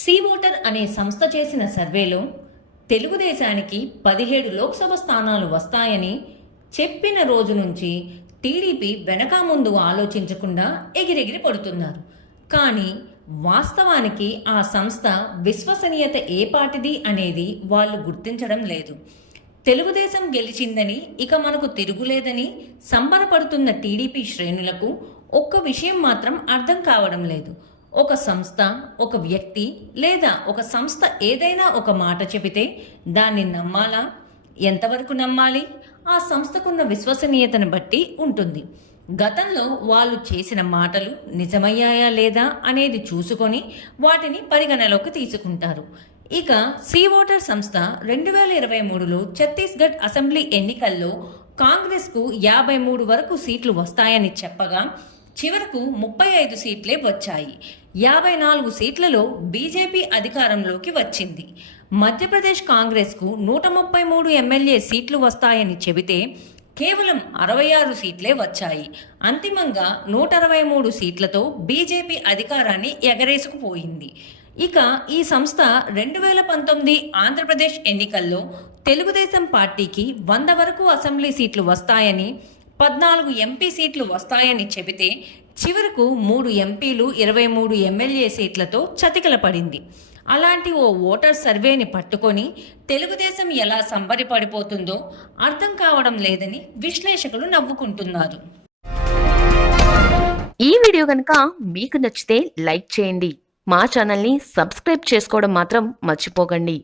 See voter అనే సంస్థ చేసిన సర్వేలో తెలుగుదేశానికి పదిహేడు లోక్సభ స్థానాలు వస్తాయని చెప్పిన రోజు నుంచి టీడీపీ వెనక ముందు ఆలోచించకుండా ఎగిరెగిరి పడుతున్నారు. కానీ వాస్తవానికి ఆ సంస్థ విశ్వసనీయత ఏ పాటిది అనేది వాళ్ళు గుర్తించడం లేదు. తెలుగుదేశం గెలిచిందని ఇక మనకు తిరుగులేదని సంబరపడుతున్న టీడీపీ శ్రేణులకు ఒక్క విషయం మాత్రం అర్థం కావడం లేదు. ఒక సంస్థ ఒక వ్యక్తి లేదా ఒక సంస్థ ఏదైనా ఒక మాట చెబితే దాన్ని నమ్మాలా? ఎంతవరకు నమ్మాలి? ఆ సంస్థకున్న విశ్వసనీయతను బట్టి ఉంటుంది. గతంలో వాళ్ళు చేసిన మాటలు నిజమయ్యాయా లేదా అనేది చూసుకొని వాటిని పరిగణలోకి తీసుకుంటారు. ఇక సీ ఓటర్ సంస్థ రెండు వేల ఇరవై మూడులో ఛత్తీస్గఢ్ అసెంబ్లీ ఎన్నికల్లో కాంగ్రెస్కు యాభై మూడు వరకు సీట్లు వస్తాయని చెప్పగా చివరకు ముప్పై ఐదు సీట్లే వచ్చాయి. యాభై నాలుగు సీట్లలో బీజేపీ అధికారంలోకి వచ్చింది. మధ్యప్రదేశ్ కాంగ్రెస్కు నూట ముప్పై మూడు ఎమ్మెల్యే సీట్లు వస్తాయని చెబితే కేవలం అరవై ఆరు సీట్లే వచ్చాయి. అంతిమంగా నూట అరవై మూడు సీట్లతో బీజేపీ అధికారాన్ని ఎగరేసుకుపోయింది. ఇక ఈ సంస్థ రెండు వేల పంతొమ్మిది ఆంధ్రప్రదేశ్ ఎన్నికల్లో తెలుగుదేశం పార్టీకి వంద వరకు అసెంబ్లీ సీట్లు వస్తాయని పద్నాలుగు ఎంపీ సీట్లు వస్తాయని చెబితే చివరకు మూడు ఎంపీలు ఇరవై మూడు ఎమ్మెల్యే సీట్లతో చతికిల పడింది అలాంటి ఓ ఓటర్ సర్వేని పట్టుకొని తెలుగుదేశం ఎలా సంబరపడిపోతుందో అర్థం కావడం లేదని విశ్లేషకులు నవ్వుకుంటున్నారు. ఈ వీడియో కనుక మీకు నచ్చితే లైక్ చేయండి. మా ఛానల్ని సబ్స్క్రైబ్ చేసుకోవడం మాత్రం మర్చిపోకండి.